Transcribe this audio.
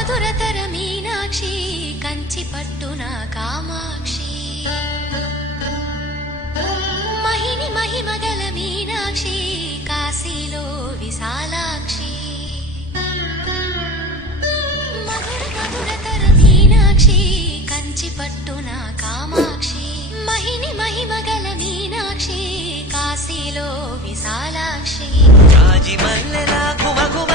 మధురతర మీనాక్షి కంచి పట్టున కామాక్షి మహిని మహిమగల మీనాక్షి కాశీలో విశాలాక్షి మధురతర మీనాక్షి కంచి పట్టున కామాక్షి మహిని మహిమగల మీనాక్షి కాశీలో విశాలాక్షి రాజి మల్లెల గుమగుమ